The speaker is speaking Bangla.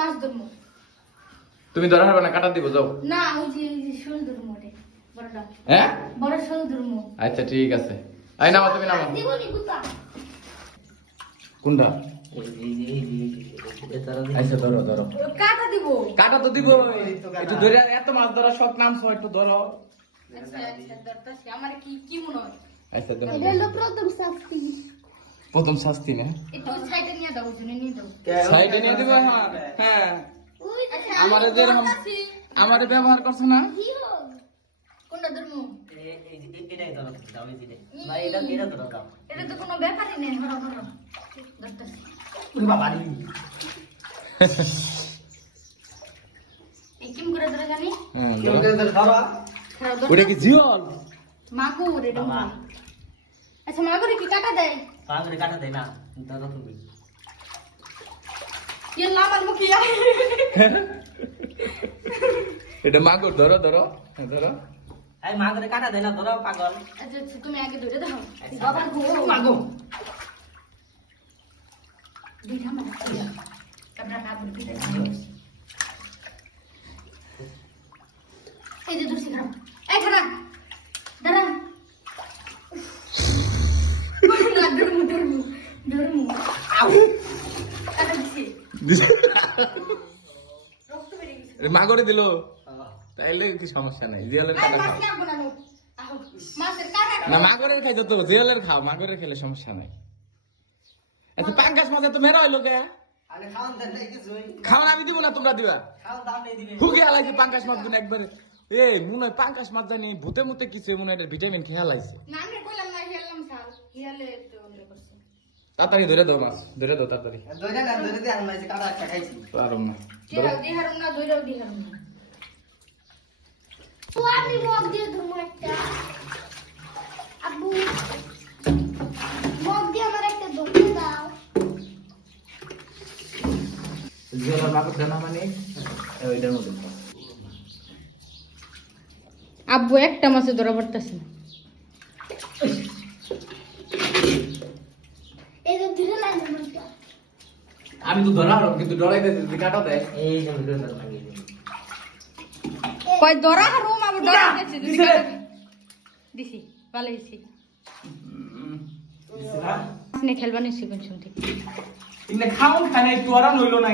মাছ ধরবো। তুমি ধরা হবে না, কাটা দিব যাও। না ওই যে শোল ধরবো ওটা বড়টা। হ্যাঁ বড় শোল ধরবো। আচ্ছা ঠিক আছে, আই নামো তুমি নামো। দিব নি কুতা। কোনটা? আচ্ছা ধরো ধরো। কাটা দিব। কাটা তো দিব, একটু ধরে এত মাছ ধরা শখ নামছো, একটু ধরো। আচ্ছা ধরতাছি। আমার কি কি মনে হয়? আচ্ছা ধরো। এটা হলো প্রথম শাস্তি। প্রথম শাস্তি না? একটু সাইডে নিয়ে দাও, জুনে নিয়ে দাও। সাইডে নিয়ে দিব। হ্যাঁ ওই আচ্ছা আমারে যেরকম আমারে ব্যবহার করছ না। কোনটা ধরবো? এটাই ধরো দাও, এই দিলে ভাই এটা ধরো দাও। এটা তো কোনো ব্যাপারই নেই। ধরো ধরো ধরতাছি। ওরে বাবা রে, এই কিম করে ধরে জানি। হ্যাঁ কেউ কেউ ধরো। খারাপ ধর। ওটা কি জিওল? মাকুর এটা বাবা। মনে হয়। আচ্ছা মাকুরে কি কাটা দেয়? পাগড়ি কাটা দেয় না, ধরো তুমি। ये लामन मुखिया এটা মাগুর, ধরো ধরো ধরো। এই মাগরে কাটা দেয় না, ধরো পাগল। अच्छा তুমি আগে ধরে দাও বাবা গো মাগো দিঠা মারা আমরা হাত ধরে এই যে দুসি খারাপ এই খারাপ দাঁড়া ধরমু ধরমু ধরমু আউ কাটা দিছি রক্ত বেরিয়ে গেছে মাগুরে দিল, তাইলে কি সমস্যা নাই, জিওলের আই কাটা মাছ খাও। না বানানো আহ মাছের কাটা না মাগুরের খাইছো তো, জিওলের খাও, মাগুরের খেলে সমস্যা নাই। আচ্ছা পাঙ্গাস মাছ তো মেরা হইলো কে? আরে খাওন দেন না কিছুই, খাওয়া আমি দিব না, তোমরা দিবা। খাওন দাম নেই দিবে। হুগে হালাইছে পাঙ্গাস মাছ গুলো একবারে। এই মনে হয় পাঙ্গাস মাছ জানি ভূতে মুতে কিছু মনে হয় এটা ভিটামিন খেয়ে হালাইছে। না আমি কইলাম না হেলাম সাল হেলে তো অন্য করছে তাড়াতাড়ি ধরে দাও মাছ, ধরে দাও তাড়াতাড়ি। ধরে না ধরে দিয়ে আনলাইছে, কাটা একটা খাইছি। পারুম না। দিহাও দিহারুম না দইরাও দিহারুম না তো আমি মগ দিয়ে ধরবো একটা আব্বু মগ দিয়ে আমার একটা ধরতে দাও জিওলের মাগুর দানা মানে ওইটার মধ্যে। আব্বু একটা মাছে ধরা পড়তেছে এই যে ধরে লাগে মাছটা আমি তো ধরা হলাম কিন্তু ডরাইতে যদি কাটা দেয়। এই যে ভিডিও লাগিয়ে দিই। কই ধরা হারুম আবার ডরা গেছে দিছি ভালো হইছে আপনি খেলবা নিছি কোন শুনতে ইনে খাও খানে তোরা নইলো না।